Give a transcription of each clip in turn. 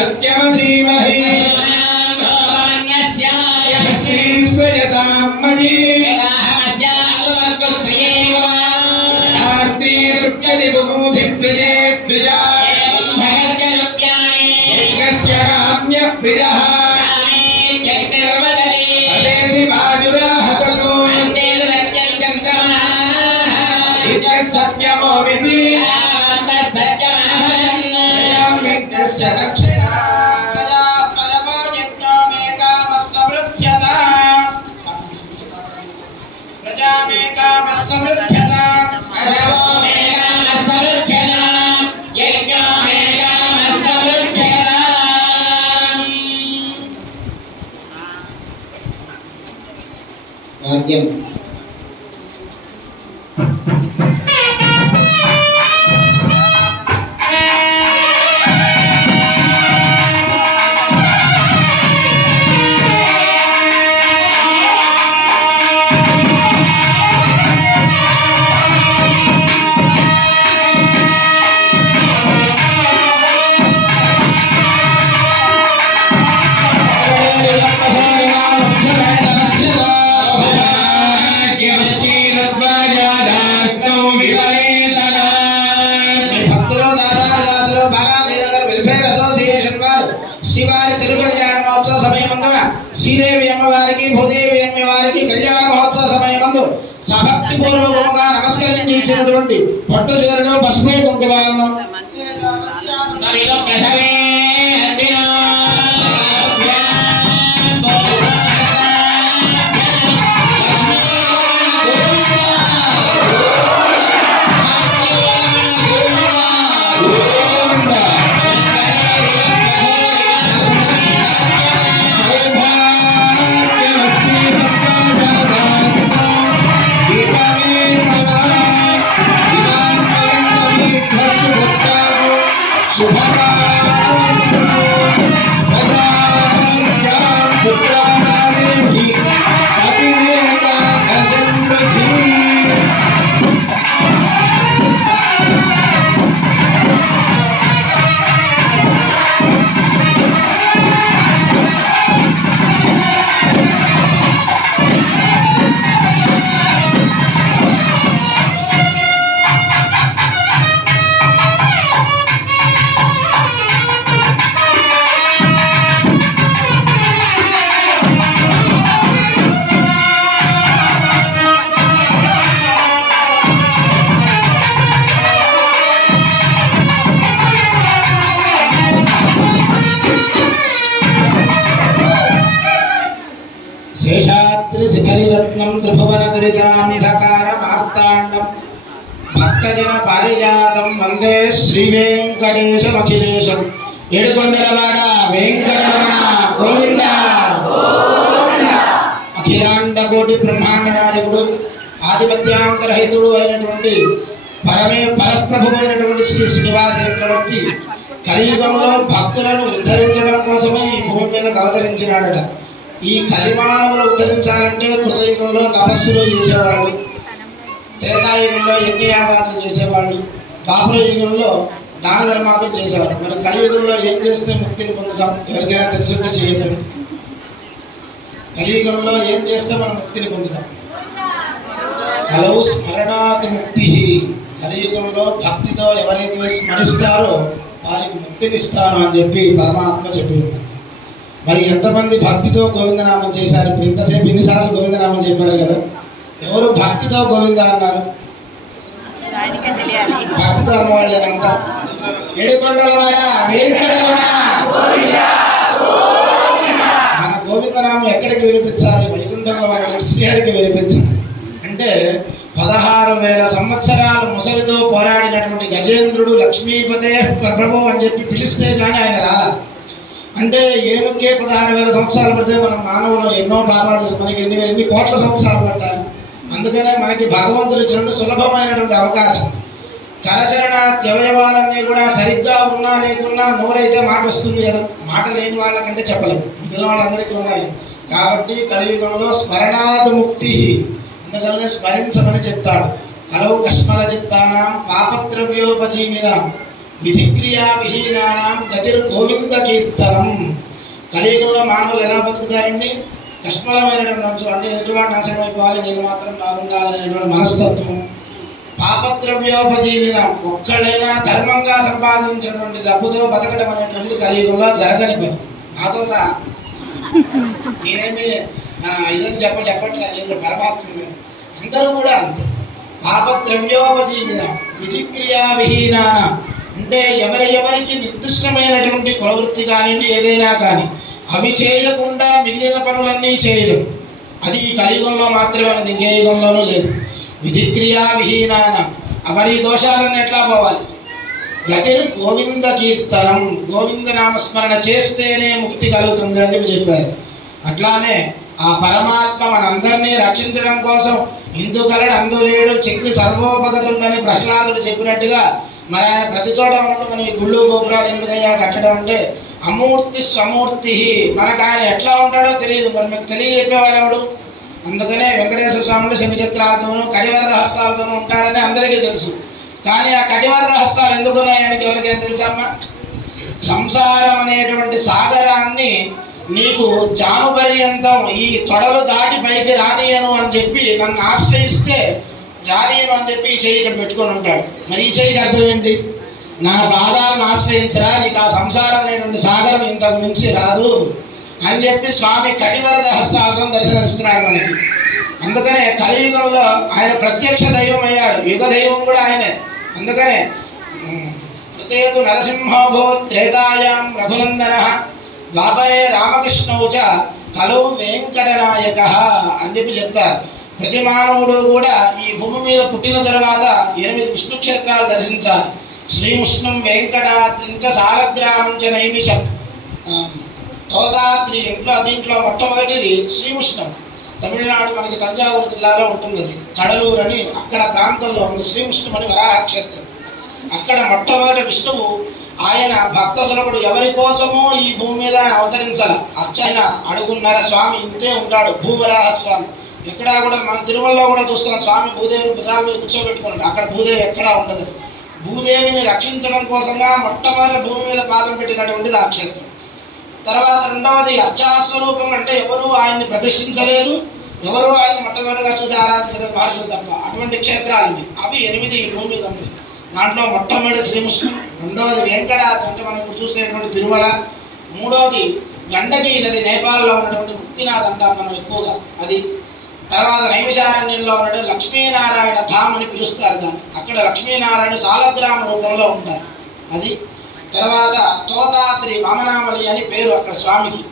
सत्यमसीमहि सत्यमो विधि वाक्यम శ్రీవారి తిరుకల్యాణ మహోత్సవ సమయమందున శ్రీదేవి అమ్మవారికి భూదేవి అమ్మవారికి కళ్యాణ మహోత్సవ సమయమందు సభక్తి పూర్వకముగా నమస్కరించి ఇచ్చినటువంటి పట్టు చీరలు పసుపు కుంకుమలను शेषाद्रि शिखरिरत्नं त्रिभुवन दुरितान्धकार मार्ताण्डं भक्तजन पारिजातं वंदे श्री वेंकटेशमखिलेशं ఏడుకొండలవాడ వెంకటరమణ గోవింద అఖిలాండ కోటి బ్రహ్మాండ నాయకుడు ఆధిపత్యాంతరహితుడు అయినటువంటి పరప్రభువైనటువంటి శ్రీ శ్రీనివాస చక్రవర్తి కలియుగంలో భక్తులను ఉద్ధరించడం కోసమే ఈ భూమి మీదకు అవతరించినాడట. ఈ కలిమానవులు ఉద్ధరించాలంటే కృతయుగంలో తపస్సులు చేసేవాళ్ళు, త్రేతాయుగంలో యజ్ఞయాగాదులు చేసేవాళ్ళు, ద్వాపర యుగంలో దాన ధర్మాదులు చేసేవారు. మరి కలియుగంలో ఏం చేస్తే ముక్తిని పొందుతాం? ఎవరికైనా తెలుసుంటే చేయొద్దు. కలియుగంలో ఏం చేస్తే మనం ముక్తిని పొందుతాం? కలవు స్మరణాత్ ముక్తి. కలియుగంలో భక్తితో ఎవరైతే స్మరిస్తారో వారికి ముక్తినిస్తాను అని చెప్పి పరమాత్మ చెప్పి ఉన్నారు. మరి ఎంతమంది భక్తితో గోవిందనామం చేశారు? ఇప్పుడు ఇంతసేపు ఎన్నిసార్లు గోవిందనామం చెప్పారు కదా. ఎవరు భక్తితో గోవింద అన్నారు? భక్తితో అన్నవాళ్ళేనంతా. ఏడుకొండలవాడ వెంకటరమణ మన గోవిందనామం ఎక్కడికి వినిపించాలి? వైకుంఠంలో మన శ్రీహరికి వినిపించాలి. అంటే 16,000 సంవత్సరాలు ముసలితో పోరాడినటువంటి గజేంద్రుడు లక్ష్మీపతే ప్రభు అని చెప్పి పిలిస్తే కానీ ఆయన రాల. అంటే ఏమికే 16,000 సంవత్సరాలు పడితే మనం మానవులు ఎన్నో పాపాలు మనకి ఎన్ని కోట్ల సంవత్సరాలు పట్టాలి. అందుకనే మనకి భగవంతుడు ఇచ్చినటువంటి సులభమైనటువంటి అవకాశం. కరచరణ అవయవాలన్నీ కూడా సరిగ్గా ఉన్నా లేకున్నా నోరైతే మాట వస్తుంది కదా. మాట లేని వాళ్ళకంటే చెప్పలేము, మిగిలిన వాళ్ళందరికీ ఉన్నాయి. కాబట్టి కలియుగంలో స్మరణాత్ ముక్తి, అందుకనే స్మరించమని చెప్తాడు. కలవు కష్మల చిత్తానాం పాపద్రవ్యోపజీవినాం విధిక్రియా విహీనానాం గతిర్గోవింద కీర్తనం. కలియుగంలో మానవులు ఎలా బతుకుతారండి? కష్మలమైనటువంటి మనసు, అంటే ఎదుటివాడు నాశనం అయిపోవాలి, నేను మాత్రం బాగుండాలి అనేటువంటి మనస్తత్వం. పాపద్రవ్యోపజీవిన, ఒక్కళ్ళైనా ధర్మంగా సంపాదించినటువంటి డబ్బుతో బతకడం అనేటువంటిది కలియుగంలో జరగని పని. నాతో సహా నేనేమి ఇదని చెప్పట్లేదు, నేను పరమాత్మ. అందరూ కూడా అంతే. పాపద్రవ్యోపజీవిన విధిక్రియా విహీనాన, అంటే ఎవరికి నిర్దిష్టమైనటువంటి కులవృత్తి కానివ్వండి ఏదైనా కానీ అవి చేయకుండా మిగిలిన పనులన్నీ చేయడం, అది ఈ కలియుగంలో మాత్రమే ఉన్నది, ఇంకే యుగంలోనూ లేదు. విధిక్రియా విహీనాన, మరి దోషాలను ఎట్లా పోవాలి? గతిర్ గోవింద కీర్తనం, గోవింద నామస్మరణ చేస్తేనే ముక్తి కలుగుతుంది అని చెప్పారు. అట్లానే ఆ పరమాత్మ మనందరినీ రక్షించడం కోసం ఇందుకలడు అందులేడు చక్రి సర్వోపగతుండని ప్రహ్లాదుడు చెప్పినట్టుగా మరి ఆయన ప్రతి చోట ఉన్నప్పుడు మనం ఈ గుళ్ళు గోపురాలు ఎందుకయ్యా కట్టడం అంటే అమూర్తి స్వమూర్తి, మనకు ఆయన ఎట్లా ఉంటాడో తెలియదు, మరి మీకు తెలియజెప్పేవాడు ఎవడు? అందుకనే వెంకటేశ్వర స్వాముడు శంఖచక్రాలతోనూ కటివరద హస్తాలతోనూ ఉంటాడని అందరికీ తెలుసు. కానీ ఆ కటివరద హస్తాలు ఎందుకున్నాయి ఆయనకి ఎవరికేం తెలుసమ్మా? సంసారం అనేటువంటి సాగరాన్ని నీకు జానుపర్యంతం ఈ తొడలు దాటి పైకి రానియను అని చెప్పి నన్ను ఆశ్రయిస్తే రానియను అని చెప్పి ఈ చెయ్యి ఇక్కడ పెట్టుకొని ఉంటాడు. మరి ఈ చెయ్యికి అర్థం ఏంటి? నా పాదాలను ఆశ్రయించరా, నీకు ఆ సంసారం అనేటువంటి సాగరం ఇంతకు మించి రాదు అని చెప్పి స్వామి కటివరద హస్తాలతో దర్శనమిస్తున్నాడు మనకి. అందుకనే కలియుగంలో ఆయన ప్రత్యక్ష దైవం అయ్యాడు, యుగ దైవం కూడా ఆయనే. అందుకనే కృతేతు నరసింహోభో త్రేతాయాం రఘునందన ద్వాపరే రామకృష్ణౌచ కలౌ వెంకటనాయక అని చెప్పి చెప్తారు. ప్రతి మానవుడు కూడా ఈ భూమి మీద పుట్టిన తర్వాత 8 విష్ణు క్షేత్రాలు దర్శించాలి. శ్రీముష్ణం వెంకటాద్రించ సాలగ్రామంచ నైమిషం, తోతాద్రి ఇంట్లో దీంట్లో మొట్టమొదటిది శ్రీముష్ణం. తమిళనాడు మనకి తంజావూరు జిల్లాలో ఉంటుంది, అది కడలూరు అని అక్కడ ప్రాంతంలో ఉంది శ్రీముష్ణం అని వరాహ క్షేత్రం. అక్కడ మొట్టమొదటి విష్ణువు ఆయన భక్త సులభుడు, ఎవరి కోసమో ఈ భూమి మీద ఆయన అవతరించాల. అర్చన అడుగున్నర స్వామి ఇంతే ఉంటాడు, భూవరాహ స్వామి. ఎక్కడా కూడా మన తిరుమలలో కూడా చూస్తున్నాం, స్వామి భూదేవిని భుజాల మీద కూర్చోబెట్టుకున్నాడు. అక్కడ భూదేవి ఎక్కడా ఉండదు. భూదేవిని రక్షించడం కోసంగా మొట్టమొదటి భూమి మీద పాదం పెట్టినటువంటిది ఆ క్షేత్రం. తర్వాత రెండవది అర్చాస్వరూపం, అంటే ఎవరు ఆయన్ని ప్రతిష్ఠించలేదు, ఎవరు ఆయన మొట్టమొదటిగా చూసి ఆరాధించలేదు మహర్షులు తప్ప. అటువంటి క్షేత్రాలు ఇవి. అవి 8 ఈ భూమి మీద ఉన్నాయి. దాంట్లో మొట్టమొదటి శ్రీముష్ణం, రెండవది వెంకటాద్రి అంటే మనం ఇప్పుడు చూసేటువంటి తిరుమల, మూడవది గండకీ నది నేపాల్లో ఉన్నటువంటి ముక్తినాథ్ అంటాం మనం ఎక్కువగా అది. తర్వాత నైమిషారణ్యంలో ఉన్నటువంటి లక్ష్మీనారాయణ ధామ్ అని పిలుస్తారు దాన్ని, అక్కడ లక్ష్మీనారాయణ సాలగ్రామ రూపంలో ఉంటారు అది. తర్వాత తోతాద్రి వామనామలి అని పేరు అక్కడ స్వామికి.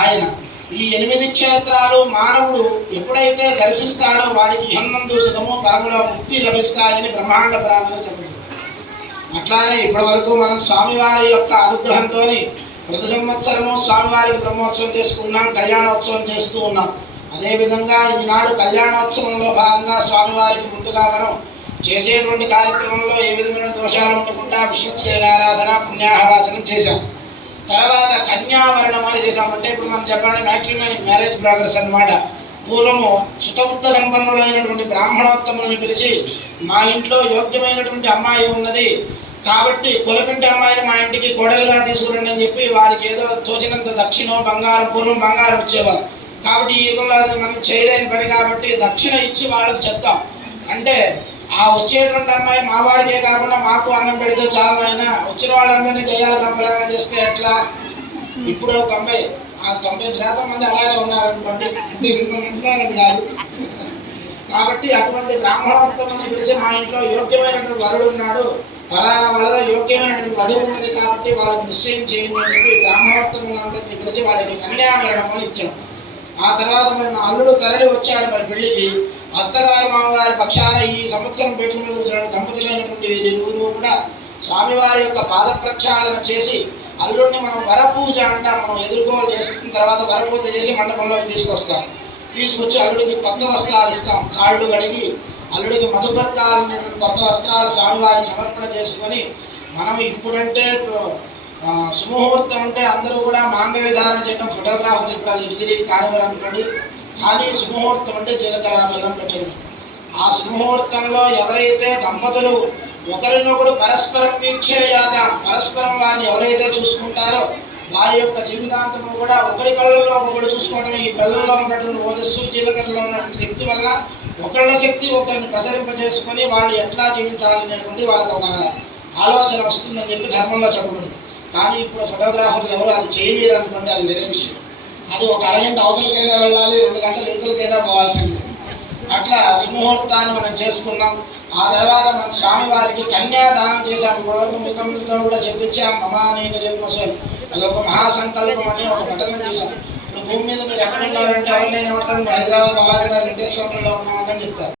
ఆయన ఈ 8 క్షేత్రాలు మానవుడు ఎప్పుడైతే దర్శిస్తాడో వాడికి ఇహన్నందు సుఖము పరములో ముక్తి లభిస్తాయని బ్రహ్మాండ పురాణాలు చెప్పారు. అట్లానే ఇప్పటి వరకు మనం స్వామివారి యొక్క అనుగ్రహంతో ప్రతి సంవత్సరము స్వామివారికి బ్రహ్మోత్సవం చేసుకున్నాం, కళ్యాణోత్సవం చేస్తూ ఉన్నాం. అదేవిధంగా ఈనాడు కళ్యాణోత్సవంలో భాగంగా స్వామివారికి ముందుగా మనం చేసేటువంటి కార్యక్రమంలో ఏ విధమైన దోషాలు ఉండకుండా విశ్వక్సేనారాధన పుణ్యాహవాచనం చేశాం. తర్వాత కన్యావరణం అని చేశామంటే ఇప్పుడు మనం చెప్పండి మ్యాట్రిమోనీ, మ్యారేజ్ బ్రోకర్స్ అన్నమాట. పూర్వము సుతబుద్ధ సంపన్నులైనటువంటి బ్రాహ్మణోత్తముని పిలిచి మా ఇంట్లో యోగ్యమైనటువంటి అమ్మాయి ఉన్నది కాబట్టి కులపింటి అమ్మాయిని మా ఇంటికి కోడలుగా తీసుకురండి అని చెప్పి వారికి ఏదో తోచినంత దక్షిణో బంగారం, పూర్వం బంగారం ఇచ్చేవారు. కాబట్టి ఈ యుగంలో అది మనం చేయలేని పని కాబట్టి దక్షిణ ఇచ్చి వాళ్ళకి చెప్తాం. అంటే ఆ వచ్చేటువంటి అమ్మాయి మా వాడికే కాకుండా మాకు అన్నం పెడితే చాలు, అయినా వచ్చిన వాళ్ళందరినీ గయ్యాల కంపలాగా చేస్తే ఎట్లా? ఇప్పుడు 90% మంది అలానే ఉన్నారనుకోండి, ఉంటున్నారని కాదు. కాబట్టి అటువంటి బ్రాహ్మణోత్తముని పిలిచి మా ఇంట్లో యోగ్యమైనటువంటి వరుడు ఉన్నాడు, ఫలానా వాళ్ళ యోగ్యమైనటువంటి వధువు ఉన్నది కాబట్టి వాళ్ళకి నిశ్చయం చేయండి అని చెప్పి బ్రాహ్మణోత్తములందరినీ పిలిచి వాళ్ళకి కన్యావరణం అని ఇచ్చాం. ఆ తర్వాత మరి మా అల్లుడు తరలి వచ్చాడు మరి పెళ్లికి. అత్తగారు మామగారి పక్షాన ఈ సంవత్సరం పెళ్లి మీద వచ్చిన దంపతులైనటువంటి వీరిరువురు కూడా స్వామివారి యొక్క పాద ప్రక్షాళన చేసి అల్లుడిని మనం వరపూజ అంటాం. మనం ఎదుర్కోలు చేసుకున్న తర్వాత వరపూజ చేసి మండపంలో తీసుకొస్తాం. తీసుకొచ్చి అల్లుడికి కొత్త వస్త్రాలు ఇస్తాం, కాళ్ళు కడిగి అల్లుడికి మధుపర్కాలు కొత్త వస్త్రాలు స్వామివారికి సమర్పణ చేసుకొని మనం ఇప్పుడంటే సుముహూర్తం అంటే అందరూ కూడా మాంగళ్య ధారణ చేయడం, ఫోటోగ్రాఫర్లు ఇప్పుడు అది తిరిగి కానివారు అనుకోండి. కానీ సుముహూర్తం అంటే జీలకర్ర బెల్లం పెట్టడం. ఆ సుముహూర్తంలో ఎవరైతే దంపతులు ఒకరినొకడు పరస్పరం వీక్షేయాదాం, పరస్పరం వారిని ఎవరైతే చూసుకుంటారో వారి యొక్క జీవితాంతం కూడా ఒకరి కళ్ళల్లో ఒకరు చూసుకోవడం. ఈ కళ్ళల్లో ఉన్నటువంటి ఓజస్సు, జీలకర్రలో ఉన్నటువంటి శక్తి వల్ల ఒకళ్ళ శక్తి ఒకరిని ప్రసరింపజేసుకొని వాళ్ళు ఎట్లా జీవించాలనేటువంటి వాళ్ళకి ఒక ఆలోచన వస్తుందని చెప్పి ధర్మంలో చెప్పబడింది. కానీ ఇప్పుడు ఫోటోగ్రాఫర్లు ఎవరు అది చేయలేరు అనుకోండి, అది వేరే విషయం. అది ఒక అరగంట అవతలకైనా వెళ్ళాలి, 2 గంటల ఇవతలకైనా పోవాల్సిందే. అట్లా సుముహూర్తాన్ని మనం చేసుకున్నాం. ఆ తర్వాత మన స్వామివారికి కన్యాదానం చేశాం. ఇప్పటివరకు మిగతా కూడా చెప్పించాం. మమానేక జన్మస్వరం, అదొక మహాసంకల్పం అని ఒక పఠనం చేశాం. ఇప్పుడు భూమి మీద మీరు ఎక్కడున్నారంటే ఎవరినైనా ఎవరితో హైదరాబాద్ బాలాజీ గారు రెడ్డి స్వామిలో ఉన్నామని చెప్తారు.